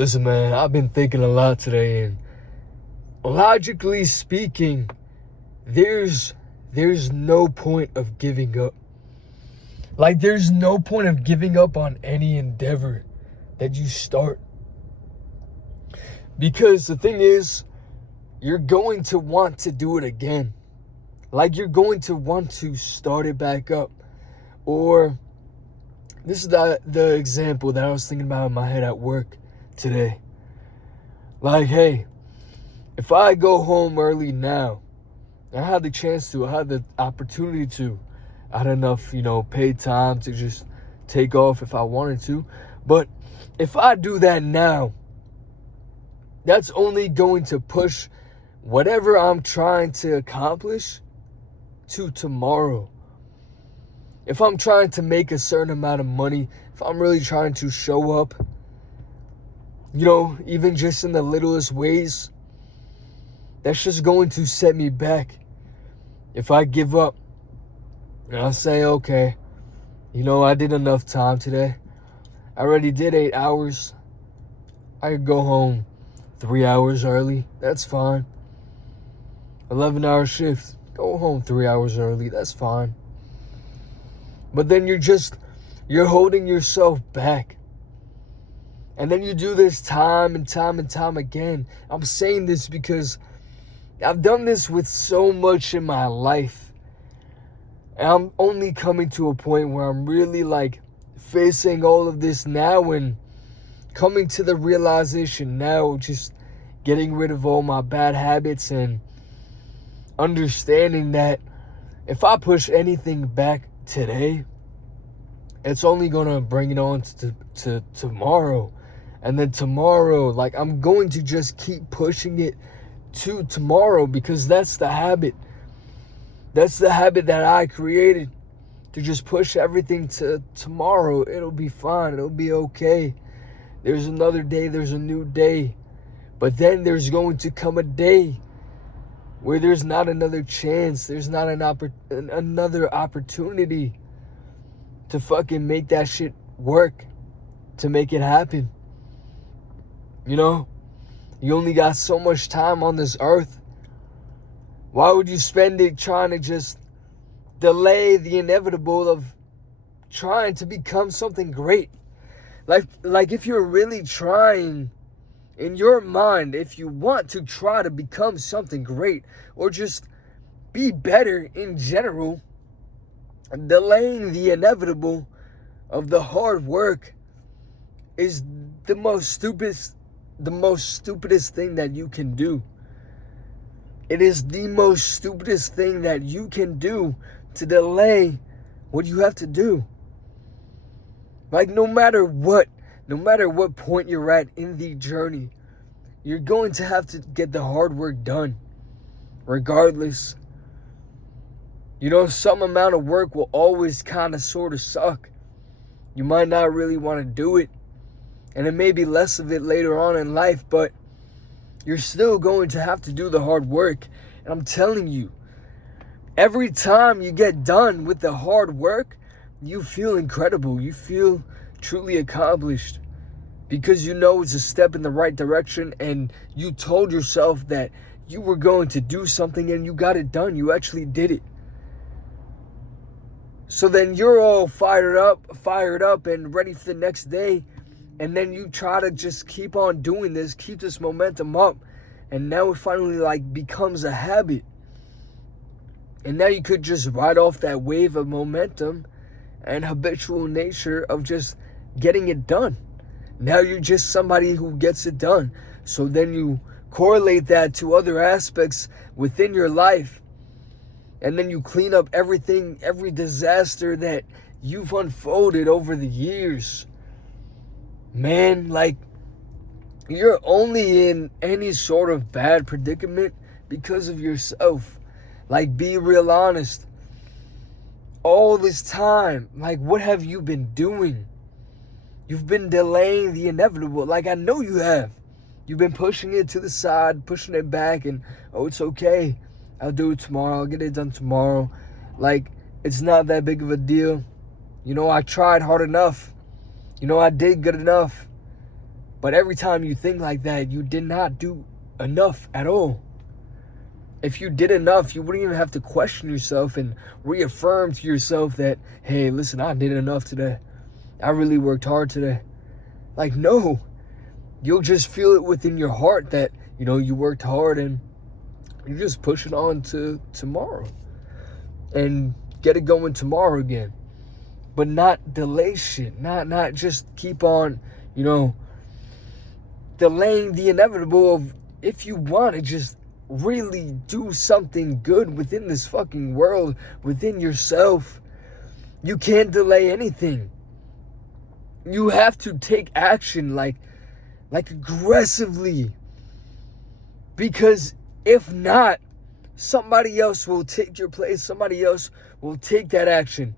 Listen, man, I've been thinking a lot today, and logically speaking, there's no point of giving up. Like, there's no point of giving up on any endeavor that you start. Because the thing is, you're going to want to do it again. Like, you're going to want to start it back up. Or, this is the example that I was thinking about in my head at work today. Like, hey, if I go home early now, I had the chance to, I had the opportunity to, I had enough, paid time to just take off if I wanted to. But if I do that now, that's only going to push whatever I'm trying to accomplish to tomorrow. If I'm trying to make a certain amount of money, if I'm really trying to show up, even just in the littlest ways, that's just going to set me back. If I give up and I say, okay, I did enough time today. I already did 8 hours. I could go home 3 hours early. That's fine. 11-hour shift. Go home 3 hours early. That's fine. But then you're holding yourself back. And then you do this time and time and time again. I'm saying this because I've done this with so much in my life. And I'm only coming to a point where I'm really facing all of this now and coming to the realization now, just getting rid of all my bad habits and understanding that if I push anything back today, it's only going to bring it on to tomorrow. And then tomorrow, I'm going to just keep pushing it to tomorrow because that's the habit. That's the habit that I created, to just push everything to tomorrow. It'll be fine. It'll be okay. There's another day. There's a new day. But then there's going to come a day where there's not another chance. There's not another opportunity to fucking make that shit work, to make it happen. You only got so much time on this earth. Why would you spend it trying to just delay the inevitable of trying to become something great? Like if you're really trying in your mind, if you want to try to become something great or just be better in general, delaying the inevitable of the hard work is the most stupidest thing that you can do. It is the most stupidest thing that you can do, to delay what you have to do. No matter what point you're at in the journey, you're going to have to get the hard work done, regardless. Some amount of work will always kind of sort of suck. You might not really want to do it, and it may be less of it later on in life, but you're still going to have to do the hard work. And I'm telling you, every time you get done with the hard work, you feel incredible. You feel truly accomplished because it's a step in the right direction, and you told yourself that you were going to do something and you got it done. You actually did it. So then you're all fired up and ready for the next day. And then you try to just keep on doing this, keep this momentum up. And now it finally becomes a habit. And now you could just ride off that wave of momentum and habitual nature of just getting it done. Now you're just somebody who gets it done. So then you correlate that to other aspects within your life. And then you clean up everything, every disaster that you've unfolded over the years. Man, you're only in any sort of bad predicament because of yourself. Be real honest. All this time, what have you been doing? You've been delaying the inevitable. I know you have. You've been pushing it to the side, pushing it back, and, it's okay. I'll do it tomorrow. I'll get it done tomorrow. It's not that big of a deal. I tried hard enough. I did good enough. But every time you think like that, you did not do enough at all. If you did enough, you wouldn't even have to question yourself and reaffirm to yourself that, hey, listen, I did enough today. I really worked hard today. Like, no. You'll just feel it within your heart that, you worked hard, and you just push it on to tomorrow. And get it going tomorrow again. But not delay shit. Not just keep on, delaying the inevitable of, if you want to just really do something good within this fucking world, within yourself, you can't delay anything. You have to take action like aggressively. Because if not, somebody else will take your place. Somebody else will take that action.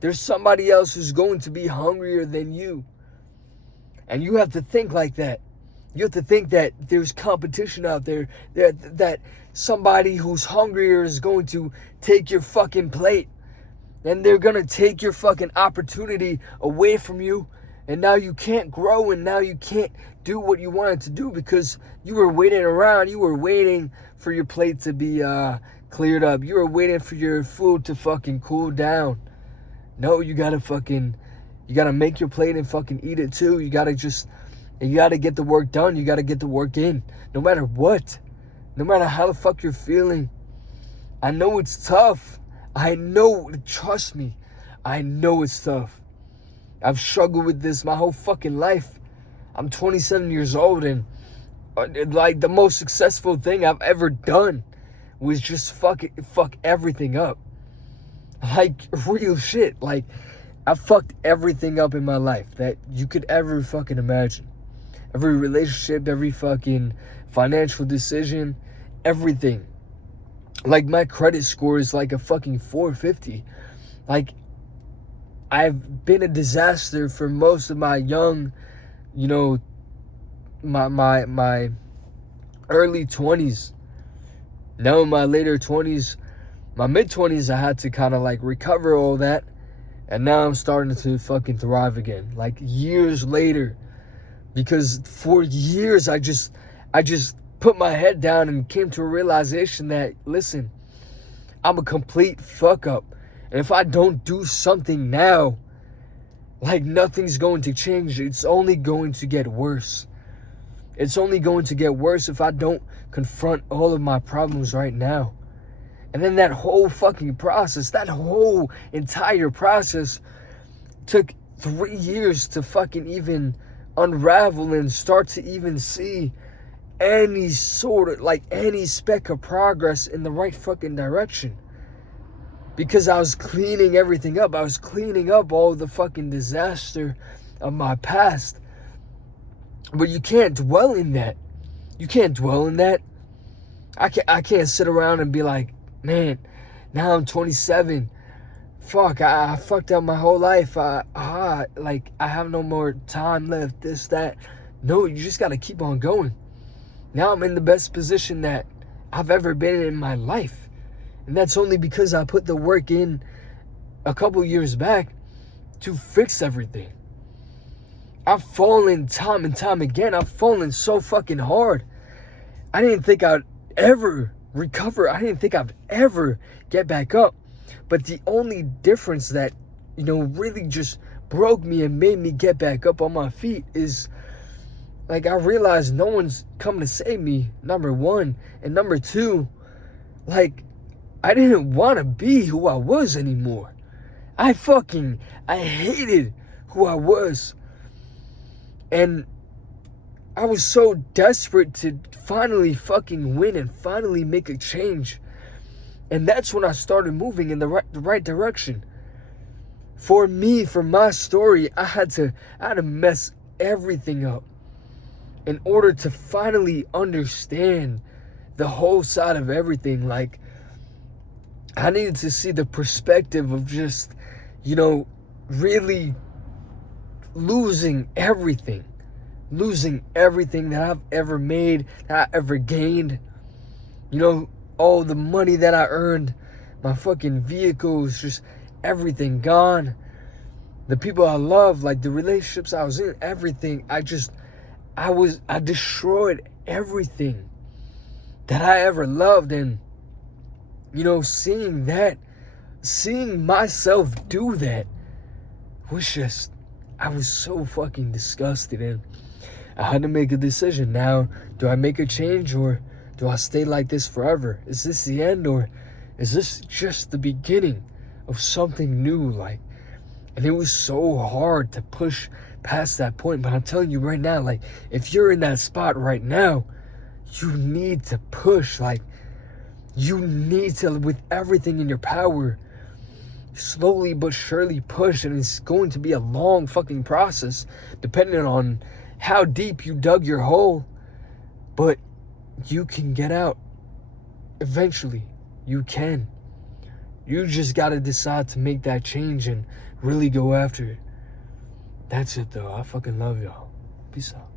There's somebody else who's going to be hungrier than you. And you have to think like that. You have to think that there's competition out there, that somebody who's hungrier is going to take your fucking plate. And they're going to take your fucking opportunity away from you. And now you can't grow, and now you can't do what you wanted to do because you were waiting around. You were waiting for your plate to be cleared up. You were waiting for your food to fucking cool down. No, you gotta make your plate and fucking eat it too. You gotta get the work done. You gotta get the work in. No matter what. No matter how the fuck you're feeling. I know it's tough. Trust me. I know it's tough. I've struggled with this my whole fucking life. I'm 27 years old, and like the most successful thing I've ever done was just fuck everything up. Like real shit. Like I fucked everything up in my life that you could ever fucking imagine. Every relationship, every fucking financial decision, everything. Like my credit score is like a fucking 450. Like I've been a disaster for most of my young, my early 20s. Now in my later 20s, my mid-20s, I had to kind of like recover all that. And now I'm starting to fucking thrive again. Like years later. Because for years, I just put my head down and came to a realization that, listen, I'm a complete fuck up. And if I don't do something now, like nothing's going to change. It's only going to get worse. It's only going to get worse if I don't confront all of my problems right now. And then that whole fucking process, that whole entire process took 3 years to fucking even unravel and start to even see any sort of, like any speck of progress in the right fucking direction. Because I was cleaning everything up. I was cleaning up all the fucking disaster of my past. But you can't dwell in that. You can't dwell in that. I can't sit around and be like, man, now I'm 27. Fuck, I fucked up my whole life. I have no more time left, this, that. No, you just gotta keep on going. Now I'm in the best position that I've ever been in my life. And that's only because I put the work in a couple years back to fix everything. I've fallen time and time again. I've fallen so fucking hard. I didn't think I'd ever recover. I didn't think I'd ever get back up. But the only difference that, really just broke me and made me get back up on my feet is, like, I realized no one's coming to save me, number one. And number two, like, I didn't want to be who I was anymore. I hated who I was. And I was so desperate to finally fucking win and finally make a change. And that's when I started moving in the right direction. For me, for my story, I had to mess everything up in order to finally understand the whole side of everything. Like, I needed to see the perspective of just, really losing everything that I've ever made, that I ever gained. All the money that I earned, my fucking vehicles, just everything gone. The people I love, like the relationships I was in, everything. I destroyed everything that I ever loved. And, seeing myself do that was just, I was so fucking disgusted. And I had to make a decision. Now, do I make a change, or do I stay like this forever? Is this the end, or is this just the beginning of something new? And it was so hard to push past that point. But I'm telling you right now, if you're in that spot right now, you need to push. You need to, with everything in your power, slowly but surely push. And it's going to be a long fucking process, depending on how deep you dug your hole. But you can get out. Eventually, you can. You just got to decide to make that change and really go after it. That's it, though. I fucking love y'all. Peace out.